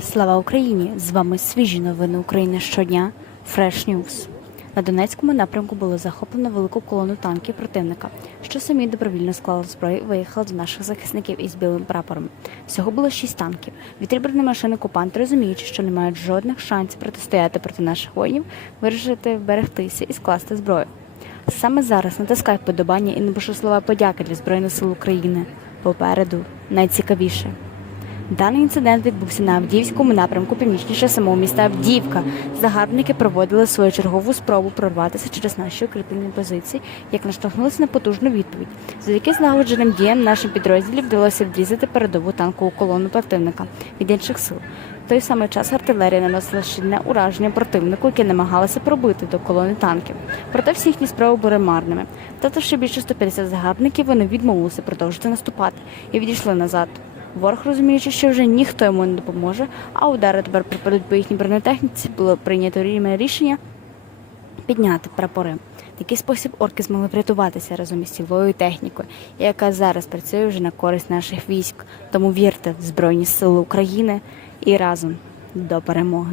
Слава Україні! З вами свіжі новини України щодня. Fresh News. На Донецькому напрямку було захоплено велику колону танків противника, що самі добровільно склали зброю і виїхали до наших захисників із білим прапором. Всього було шість танків. Відрібрані машини окупанти, розуміючи, що не мають жодних шансів протистояти проти наших воїнів, вирішити вберегтися і скласти зброю. Саме зараз натискай вподобання і напишу слова подяки для Збройних сил України. Попереду найцікавіше. Даний інцидент відбувся на Авдіївському напрямку північніше самого міста Авдіївка. Загарбники проводили свою чергову спробу прорватися через наші укріплені позиції, як наштовхнулися на потужну відповідь. Завдяки злагодженим діям нашим підрозділів вдалося відрізати передову танкову колону противника від інших сил. В той самий час артилерія наносила щільне ураження противнику, які намагалися пробити до колони танків. Проте всі їхні спроби були марними. Втративши більше 150 загарбників, вони відмовилися продовжити наступати і відійшли назад. Ворог, розуміючи, що вже ніхто йому не допоможе, а удари тепер припадуть по їхній бронетехніці, було прийнято рішення підняти прапори. Такий спосіб орки змогли врятуватися разом із цілою технікою, яка зараз працює вже на користь наших військ. Тому вірте в Збройні Сили України і разом до перемоги.